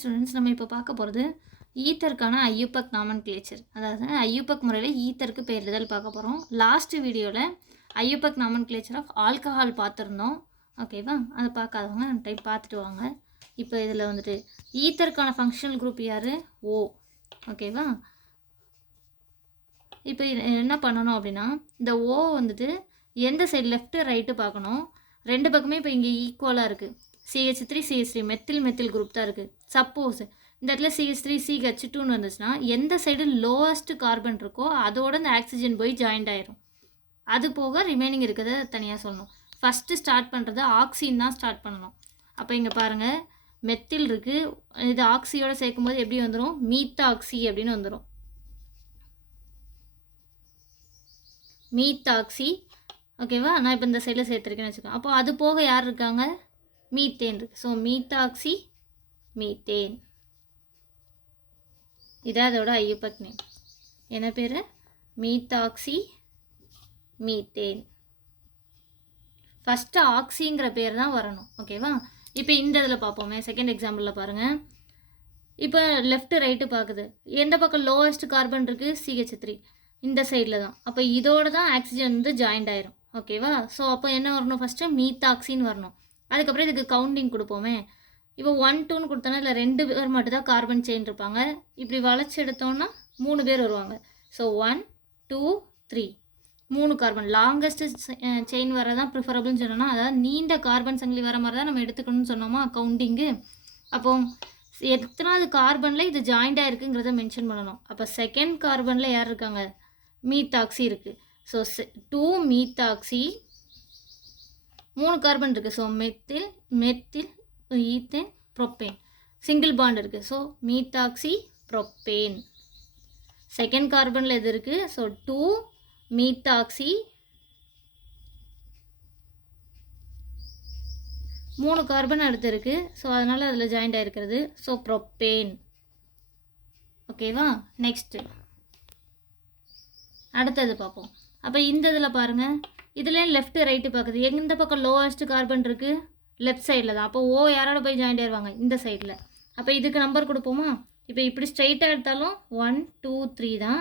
Students நம்ம இப்போ பார்க்க போகிறது ஈத்தருக்கான ஐயூபக் நாமன் கிளேச்சர் அதாவது ஐயூபக் முறையில் ஈத்தருக்கு பெயரிடுதல் பார்க்க போகிறோம் லாஸ்ட் வீடியோவில் ஐயூபக் நாமன் கிளேச்சர் ஆஃப் ஆல்கஹால் பார்த்துருந்தோம் ஓகேவா அதை பார்க்காதவங்க டைப் பார்த்துட்டு வாங்க. இப்போ இதில் வந்துட்டு ஈத்தருக்கான ஃபங்க்ஷனல் குரூப் யார்? ஓ. ஓகேவா இப்போ இது என்ன பண்ணணும் அப்படின்னா இந்த ஓ வந்துட்டு எந்த சைடு லெஃப்ட்டு ரைட்டு பார்க்கணும். ரெண்டு பக்கமே இப்போ இங்கே ஈக்குவலாக இருக்குது CH three CH three methyl methyl group தான் இருக்குது சப்போஸ் இந்த இடத்துல சிஹெச் த்ரீ சிஹெச் டூன்னு வந்துச்சுன்னா எந்த சைடு லோவஸ்ட் கார்பன் இருக்கோ அதோட இந்த ஆக்சிஜன் போய் ஜாயிண்ட் ஆயிரும். அது போக ரிமைனிங் இருக்கிறத தனியாக சொல்லணும். ஃபஸ்ட்டு ஸ்டார்ட் பண்ணுறது ஆக்சின் தான் ஸ்டார்ட் பண்ணணும். அப்போ இங்கே பாருங்கள் மெத்தில் இருக்குது இது ஆக்சியோட சேர்க்கும்போது எப்படி வந்துடும் மீத்தாக்சி அப்படின்னு வந்துடும் மீத்தாக்சி ஓகேவா நான் இப்போ இந்த சைடில் சேர்த்துருக்கேன்னு வச்சுக்கோங்க அப்போ அது போக யார் இருக்காங்க? மீத்தேன் இருக்குது ஸோ மீத்தாக்சி மீத்தேன். இதான் அதோட ஐயப்பக்னி நேம் என்ன பேர்? Methoxy methane. ஃபஸ்ட்டு ஆக்சிங்கிற பேர் தான் வரணும் ஓகேவா இப்போ இந்த இதில் பார்ப்போமே. செகண்ட் எக்ஸாம்பிளில் பாருங்கள் இப்போ லெஃப்ட் ரைட்டு பார்க்குது எந்த பக்கம் லோவஸ்ட் கார்பன் இருக்குது சிஹெச் த்ரீ இந்த சைடில் தான். அப்போ இதோட தான் ஆக்சிஜன் வந்து ஜாயிண்ட் ஆயிரும். ஓகேவா ஸோ அப்போ என்ன வரணும் ஃபஸ்ட்டு மீத்தாக்சின்னு வரணும். அதுக்கப்புறம் இதுக்கு கவுண்டிங் கொடுப்போமே. இப்போ ஒன் டூன்னு கொடுத்தோன்னா இல்லை ரெண்டு பேர் மட்டும்தான் கார்பன் செயின் இருப்பாங்க. இப்படி வளைச்சி எடுத்தோன்னா மூணு பேர் வருவாங்க. ஸோ ஒன் டூ த்ரீ மூணு கார்பன் லாங்கஸ்ட் செயின் வர தான் ப்ரிஃபரபிள்னு சொன்னோம்னா அதாவது நீண்ட கார்பன் சங்கிலி வர மாதிரி தான் நம்ம எடுத்துக்கணும்னு சொன்னோமா கவுண்டிங்கு அப்போ எத்தனாவது கார்பனில் இது ஜாயிண்ட் ஆகிருக்குங்கிறத மென்ஷன் பண்ணணும். அப்போ செகண்ட் கார்பனில் யார் இருக்காங்க? மீத்தாக்சி இருக்குது ஸோ டூ மீத்தாக்சி மூணு கார்பன் இருக்குது so methyl methyl ethane propane. Single bond இருக்குது ஸோ மீத்தாக்சி ப்ரொப்பேன். செகண்ட் கார்பனில் எது இருக்குது ஸோ டூ மீத்தாக்சி மூணு கார்பன் அடுத்து இருக்குது ஸோ அதனால் அதில் ஜாயிண்ட் ஆகிருக்கிறது ஸோ ப்ரொப்பேன். ஓகேவா நெக்ஸ்ட்டு அடுத்தது பார்ப்போம். அப்போ இந்த இதில் பாருங்கள் இதுலேயும் லெஃப்ட்டு ரைட்டு பார்க்குது எந்த பக்கம் லோவஸ்ட் கார்பன் இருக்குது லெஃப்ட் சைடில் தான். அப்போ ஓ யாரோட போய் ஜாயிண்ட் ஆயிடுவாங்க இந்த சைடில் அப்போ இதுக்கு நம்பர் கொடுப்போமா? இப்போ இப்படி ஸ்ட்ரைட்டாக எடுத்தாலும் ஒன் டூ த்ரீ தான்.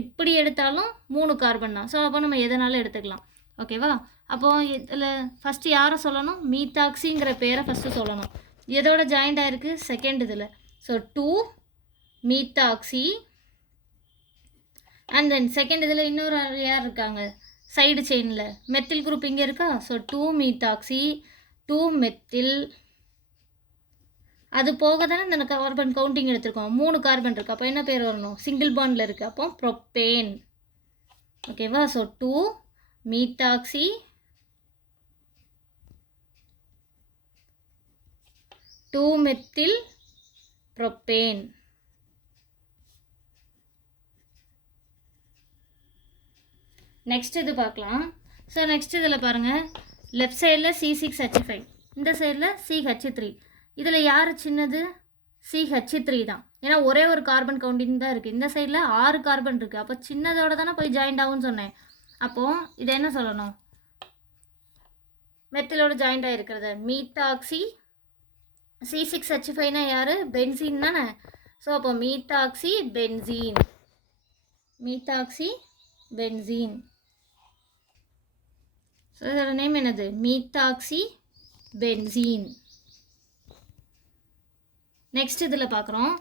இப்படி எடுத்தாலும் மூணு கார்பன் தான். ஸோ அப்போ நம்ம எதனாலும் எடுத்துக்கலாம்? ஓகேவா அப்போது இதில் ஃபஸ்ட்டு யாரை சொல்லணும்? மீத்தாக்சிங்கிற பேரை ஃபஸ்ட்டு சொல்லணும். எதோட ஜாயிண்ட் ஆயிருக்கு? செகண்ட் இதில். So two methoxy and then second இதில் இன்னொரு யார் இருக்காங்க? சைடு செயினில் மெத்தில் குரூப் இங்கே இருக்கா? So two methoxy two methyl அது போக தானே இந்த கார்பன் கவுண்டிங் எடுத்திருக்கோம். மூணு கார்பன் இருக்குது அப்போ என்ன பேர் வரணும்? சிங்கிள் பாண்டில் இருக்குது அப்போ ப்ரொப்பேன் ஓகேவா so two methoxy two methyl propane next இது பார்க்கலாம். ஸோ நெக்ஸ்ட் இதில் பாருங்கள் லெஃப்ட் சைடில் சி சிக்ஸ் ஹெச் ஃபைவ் இந்த சைடில் சிஹெச் த்ரீ இதில் யார் சின்னது? சிஹெச் த்ரீ தான். ஏன்னா ஒரே ஒரு கார்பன் கவுண்டிங் தான் இருக்குது இந்த சைடில் ஆறு கார்பன் இருக்குது அப்போ சின்னதோட தானே போய் ஜாயிண்ட் ஆகும்னு சொன்னேன். அப்போது இதை என்ன சொல்லணும்? மெத்திலோட ஜாயிண்ட் ஆகிருக்கிறது மீத்தாக்சி சி சிக்ஸ் ஹெச் ஃபைவ்னா யார்? பென்சீன் தானே. ஸோ அப்போ மீத்தாக்சி பென்சீன். Methoxy benzene. அதோட நேம் என்னது? Methoxy benzene. நெக்ஸ்ட் இதில் பார்க்குறோம்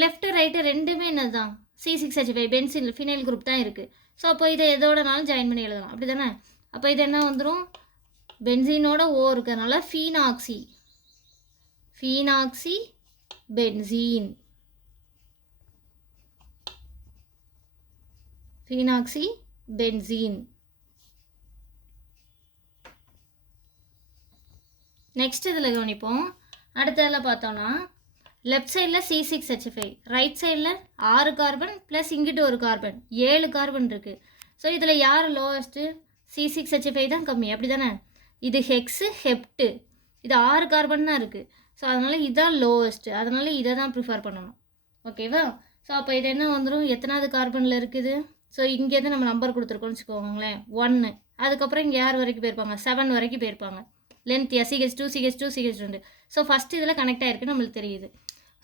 லெஃப்ட் ரைட்டு ரெண்டுமே என்னது தான் C six H five benzene phenyl group தான் இருக்குது ஸோ அப்போ இதை எதோடனாலும் ஜாயின் பண்ணி எழுதலாம். அப்படி தானே அப்போ இது என்ன வந்துடும் பென்சீனோட ஓ இருக்கிறதுனால phenoxy phenoxy benzene. Phenoxy benzene. Next இதில் கவனிப்போம். அடுத்ததில் பார்த்தோன்னா லெஃப்ட் சைடில் C six H five right சைடில் ஆறு கார்பன் ப்ளஸ் இங்கிட்டு ஒரு கார்பன் ஏழு கார்பன் இருக்குது ஸோ இதில் யார் lowest C six H five தான் கம்மி. அப்படி தானே இது ஹெக்ஸு ஹெப்டு இது ஆறு கார்பன் தான் இருக்குது ஸோ அதனால் இதுதான் லோவஸ்ட்டு அதனால் இதை தான் ப்ரிஃபர் பண்ணணும். ஓகேவா ஸோ அப்போ இது என்ன வந்துடும் எத்தனாவது கார்பனில் இருக்குது? ஸோ இங்கேருந்து நம்ம நம்பர் கொடுத்துருக்கோம்னு வச்சுக்கோங்களேன். ஒன்று அதுக்கப்புறம் இங்கே யார் வரைக்கும் போயிருப்பாங்க? செவன் வரைக்கும் போயிருப்பாங்க. Length CH two CH two CH ரெண்டு. ஸோ ஃபஸ்ட்டு இதில் கனெக்ட் ஆகிருக்கு நம்மளுக்கு தெரியுது.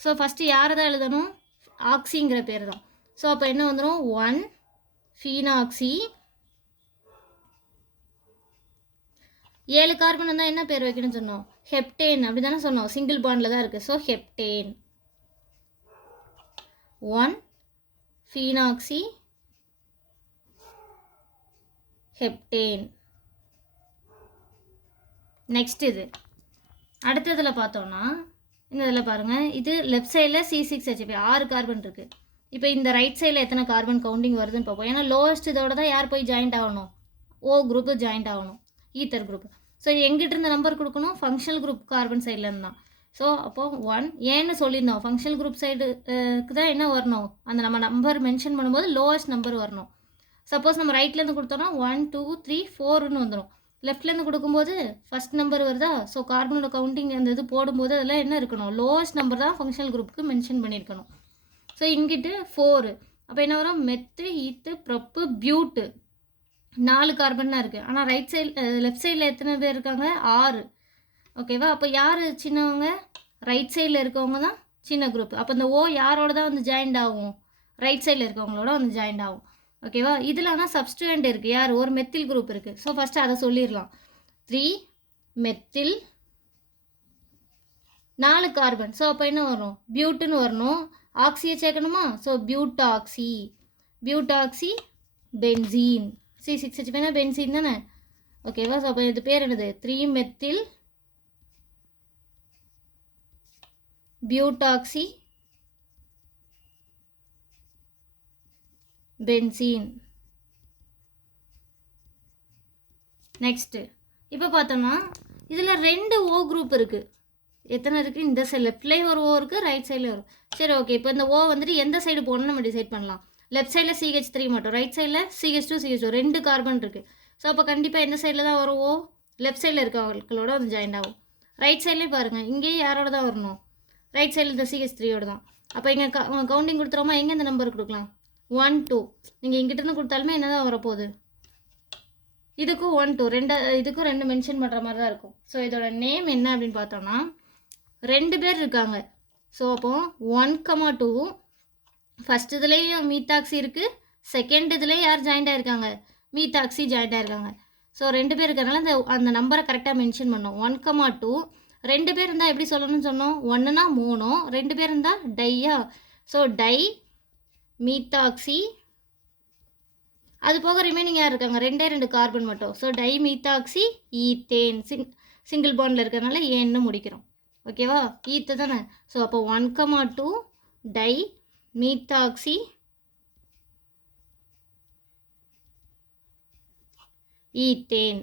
ஸோ ஃபஸ்ட்டு யாரை தான் எழுதணும்? ஆக்சிங்கிற பேர் தான். ஸோ அப்போ என்ன வந்துடும் ஒன் ஃபீனாக்சி ஏழு கார்பன் வந்தால் என்ன பேர் வைக்கணும்னு சொன்னோம்? ஹெப்டேன் அப்படி தானே சொன்னோம் சிங்கிள் பாண்டில் தான் இருக்குது so heptane one phenoxy heptane next இது. அடுத்ததில் பார்த்தோன்னா இந்த இதில் பாருங்கள் இது லெஃப்ட் சைடில் சி சிக்ஸ் ஹெச்பி ஆறு கார்பன் இருக்குது இப்போ இந்த ரைட் சைடில் எத்தனை கார்பன் கவுண்டிங் வருதுன்னு பார்ப்போம். ஏன்னா லோவஸ்ட் இதோட தான் யார் போய் ஜாயிண்ட் ஆகணும்? ஓ குரூப்பு ஜாயிண்ட் ஆகணும். ஈத்தர் குரூப் ஸோ எங்கிட்ட இருந்த நம்பர் கொடுக்கணும்? ஃபங்க்ஷனல் குரூப் கார்பன் சைட்லேருந்து தான். ஸோ அப்போது ஒன் ஏன்னு சொல்லியிருந்தோம். ஃபங்க்ஷனல் குரூப் சைடுக்கு தான் என்ன வரணும்? அந்த நம்ம நம்பர் மென்ஷன் பண்ணும்போது லோவஸ்ட் நம்பர் வரணும். சப்போஸ் நம்ம ரைட்லேருந்து கொடுத்தோம்னா ஒன் டூ த்ரீ ஃபோர்னு வந்துடும் லெஃப்ட்லேருந்து கொடுக்கும்போது ஃபஸ்ட் நம்பர் வருதா? ஸோ கார்பனோட கவுண்டிங் அந்த இது போடும்போது அதெல்லாம் என்ன இருக்கணும்? லோவஸ்ட் நம்பர் தான் ஃபங்க்ஷனல் குரூப்புக்கு மென்ஷன் பண்ணியிருக்கணும். ஸோ இங்கிட்டு ஃபோரு அப்போ என்ன வரும்? மெத்து ஈத்து ப்ரொப்பு பியூட்டு நாலு கார்பன் தான் இருக்குது ஆனால் ரைட் சைடு லெஃப்ட் சைடில் எத்தனை பேர் இருக்காங்க? ஆறு. ஓகேவா அப்போ யார் சின்னவங்க? ரைட் சைடில் இருக்கவங்க தான் சின்ன குரூப் அப்போ இந்த ஓ யாரோட தான் வந்து ஜாயிண்ட் ஆகும்? ரைட் சைடில் இருக்கவங்களோட வந்து ஜாயிண்ட் ஆகும். ஓகேவா இதில் ஆனால் சப்ஸ்டியூண்ட் இருக்குது யார்? ஒரு மெத்தில் குரூப் இருக்குது ஸோ ஃபஸ்ட்டு அதை சொல்லிடலாம். த்ரீ மெத்தில் நாலு கார்பன் ஸோ அப்போ என்ன வரும்? பியூட்டுன்னு வரணும். ஆக்சியை சேர்க்கணுமா? So butoxy butoxy benzene C six H பேனா பென்சீன் தானே? ஓகேவா ஸோ அப்போ இது பேர் என்னது? Three methyl butoxy benzene. Next இப்போ பார்த்தோம்னா இதில் ரெண்டு ஓ குரூப் இருக்குது எத்தனை இருக்குது இந்த சைடில் லெஃப்ட்லேயும் ஒரு ஓ இருக்குது ரைட் சைடில் வரும் சரி ஓகே இப்போ இந்த ஓ வந்துட்டு எந்த சைடு போகணும்னு நம்ம டிசைட் பண்ணலாம். லெஃப்ட் சைடில் சிஹெச் த்ரீ மட்டும் ரைட் சைடில் சிஹெச் டூ சிஹெச் டூ ரெண்டு கார்பன் இருக்குது ஸோ அப்போ கண்டிப்பாக எந்த சைடில் தான் வரும் ஓ லெஃப்ட் சைடில் இருக்கவங்களோட வந்து ஜாயின் ஆகும். ரைட் சைட்லேயும் பாருங்கள் இங்கேயும் யாரோட தான் வரணும்? ரைட் சைடில் இந்த சிஹெச் த்ரீயோட தான். அப்போ இங்கே கவுண்டிங் கொடுத்துறோமா? எங்கே இந்த நம்பர் கொடுக்கலாம்? ஒன் டூ நீங்கள் இங்கிட்டருந்து கொடுத்தாலுமே என்ன தான் வரப்போகுது இதுக்கும் ஒன் டூ ரெண்டு இதுக்கும் ரெண்டு மென்ஷன் பண்ணுற மாதிரி தான் இருக்கும். ஸோ இதோட நேம் என்ன அப்படின்னு பார்த்தோம்னா ரெண்டு பேர் இருக்காங்க. ஸோ அப்போ ஒன் கமா டூ ஃபஸ்ட் இதுலேயும் மீத்தாக்சி இருக்குது செகண்ட் இதுலேயும் யார் ஜாயிண்ட் ஆயிருக்காங்க மீத்தாக்சி ஜாயிண்ட் ஆகிருக்காங்க ஸோ ரெண்டு பேர் இருக்கிறனால அந்த அந்த நம்பரை கரெக்டாக மென்ஷன் பண்ணோம். ஒன் கமா டூ ரெண்டு பேர் இருந்தால் எப்படி சொல்லணும்னு சொன்னோம்? ஒன்றுனா மூணும். ரெண்டு பேர் இருந்தால் டையா ஸோ டை மீத்தாக்சி. அது போக ரிமைனிங் யார் இருக்காங்க? ரெண்டே ரெண்டு கார்பன் மட்டும். So dimethoxy ethane sing single பாண்டில் இருக்கிறதுனால ஏன்னு முடிக்கிறோம். ஓகேவா ஈத்து தானே? ஸோ அப்போ one comma two dimethoxy ethane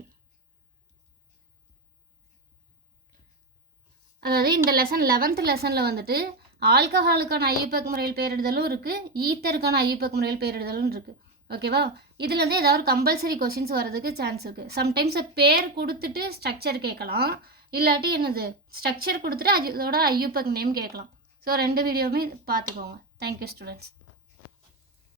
அதாவது இந்த லெசன் லெவன்த் லெசனில் வந்துட்டு ஆல்கஹாலுக்கான ஐயுப்பக்கு முறையில் பேரிடுதலும் இருக்குது ஈத்தருக்கான ஐயுப்பக்கு முறையில் பேரிடுதலும் இருக்குது ஓகேவா இதுலேருந்து ஏதாவது கம்பல்சரி கொஷின்ஸ் வரதுக்கு சான்ஸ் இருக்குது சம்டைம்ஸ் பேர் கொடுத்துட்டு ஸ்ட்ரக்சர் கேட்கலாம். இல்லாட்டி என்னது? ஸ்ட்ரக்சர் கொடுத்துட்டு அது இதோட நேம் கேட்கலாம். ஸோ ரெண்டு வீடியோவுமே பார்த்துக்கோங்க. Thank you students